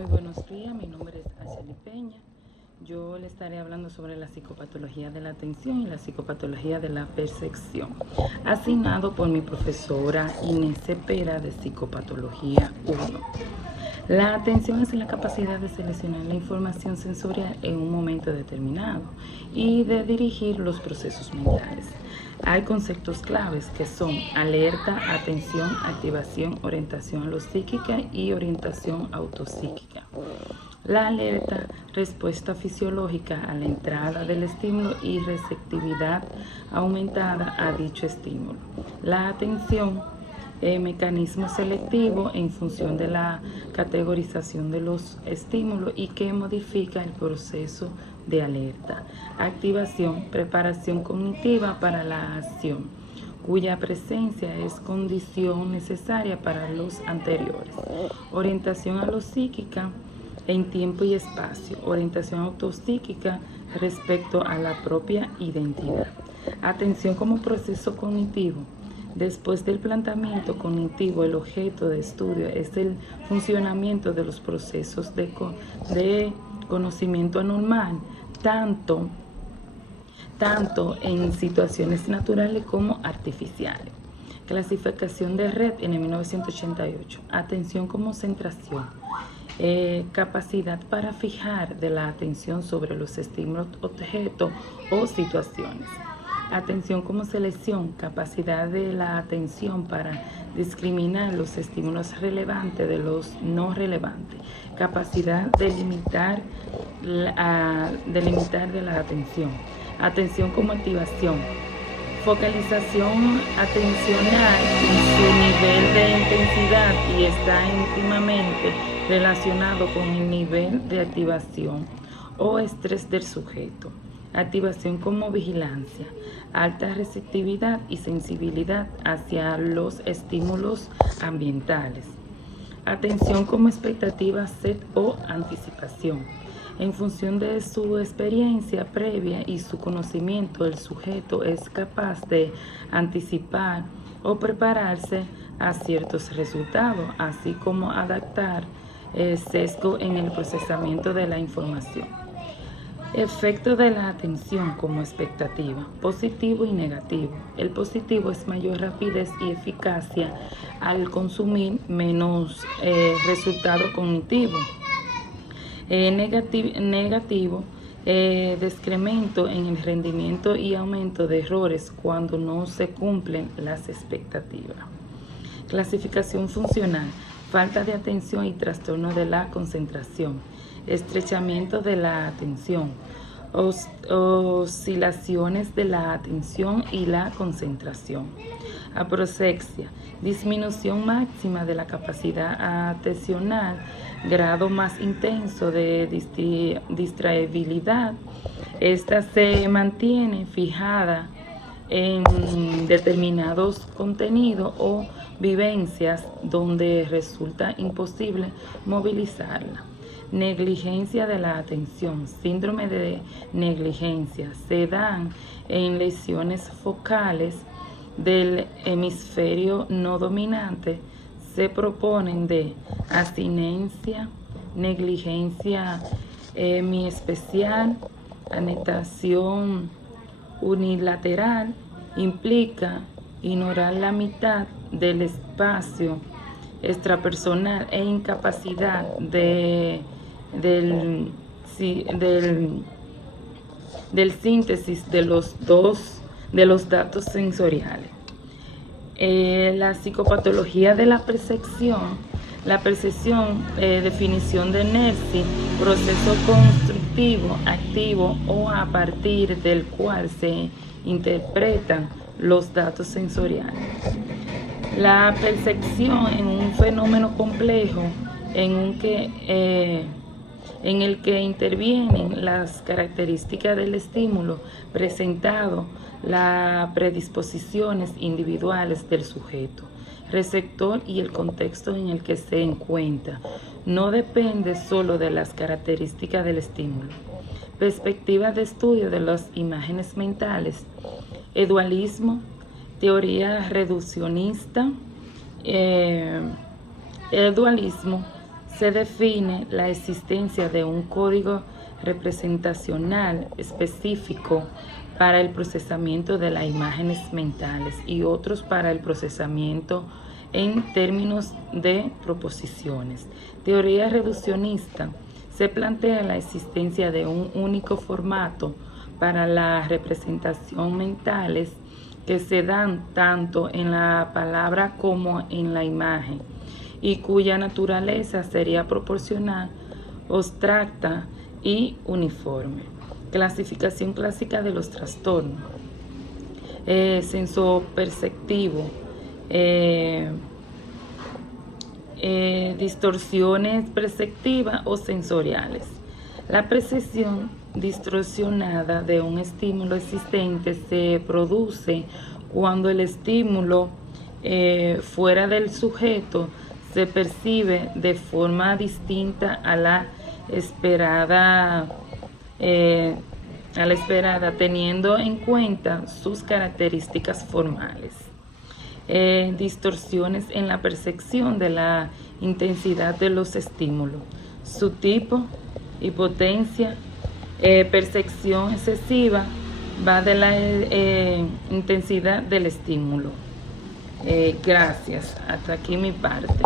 Muy buenos días, mi nombre es Ashely Peña. Yo le estaré hablando sobre la psicopatología de la atención y la psicopatología de la percepción, asignado por mi profesora Inés Cepeda de Psicopatología 1. La atención es la capacidad de seleccionar la información sensorial en un momento determinado y de dirigir los procesos mentales. Hay conceptos claves que son alerta, atención, activación, orientación alopsíquica y orientación autopsíquica. La alerta, respuesta fisiológica a la entrada del estímulo y receptividad aumentada a dicho estímulo. La atención, mecanismo selectivo en función de la categorización de los estímulos y que modifica el proceso de alerta. Activación, preparación cognitiva para la acción, cuya presencia es condición necesaria para los anteriores. Orientación alopsíquica en tiempo y espacio, orientación autopsíquica respecto a la propia identidad. Atención como proceso cognitivo. Después del planteamiento cognitivo, el objeto de estudio es el funcionamiento de los procesos de conocimiento anormal, tanto en situaciones naturales como artificiales. Clasificación de Red en el 1988. Atención como centración. Capacidad para fijar de la atención sobre los estímulos, objetos o situaciones. Atención como selección, capacidad de la atención para discriminar los estímulos relevantes de los no relevantes. Capacidad de limitar de la atención. Atención como activación. Focalización atencional y su nivel de intensidad y está íntimamente relacionado con el nivel de activación o estrés del sujeto. Activación como vigilancia, alta receptividad y sensibilidad hacia los estímulos ambientales. Atención como expectativa set o anticipación. En función de su experiencia previa y su conocimiento, el sujeto es capaz de anticipar o prepararse a ciertos resultados, así como adaptar sesgo en el procesamiento de la información. Efecto de la atención como expectativa, positivo y negativo. El positivo es mayor rapidez y eficacia al consumir menos resultado cognitivo. Negativo, decremento en el rendimiento y aumento de errores cuando no se cumplen las expectativas. Clasificación funcional, falta de atención y trastorno de la concentración, estrechamiento de la atención, oscilaciones de la atención y la concentración. Aproxexia, disminución máxima de la capacidad atencional, grado más intenso de distraibilidad. Esta se mantiene fijada en determinados contenidos o vivencias donde resulta imposible movilizarla. Negligencia de la atención, síndrome de negligencia, se dan en lesiones focales del hemisferio no dominante. Se proponen de abstinencia, negligencia hemiespecial, anetación unilateral, implica ignorar la mitad del espacio extrapersonal e incapacidad del síntesis de los datos sensoriales. La psicopatología de la percepción, definición de Nersi, proceso constructivo, activo o a partir del cual se interpretan los datos sensoriales. La percepción es un fenómeno complejo en el que intervienen las características del estímulo presentado, las predisposiciones individuales del sujeto, receptor y el contexto en el que se encuentra. No depende solo de las características del estímulo. Perspectiva de estudio de las imágenes mentales, dualismo, teoría reduccionista. El dualismo se define la existencia de un código representacional específico para el procesamiento de las imágenes mentales y otros para el procesamiento en términos de proposiciones. Teoría reduccionista: se plantea la existencia de un único formato para la representación mentales que se dan tanto en la palabra como en la imagen y cuya naturaleza sería proporcional, abstracta y uniforme. Clasificación clásica de los trastornos sensoperceptivo, distorsiones perceptivas o sensoriales. La percepción distorsionada de un estímulo existente se produce cuando el estímulo fuera del sujeto se percibe de forma distinta a la esperada, teniendo en cuenta sus características formales. Distorsiones en la percepción de la intensidad de los estímulos, su tipo y potencia. Percepción excesiva va de la intensidad del estímulo. Gracias. Hasta aquí mi parte.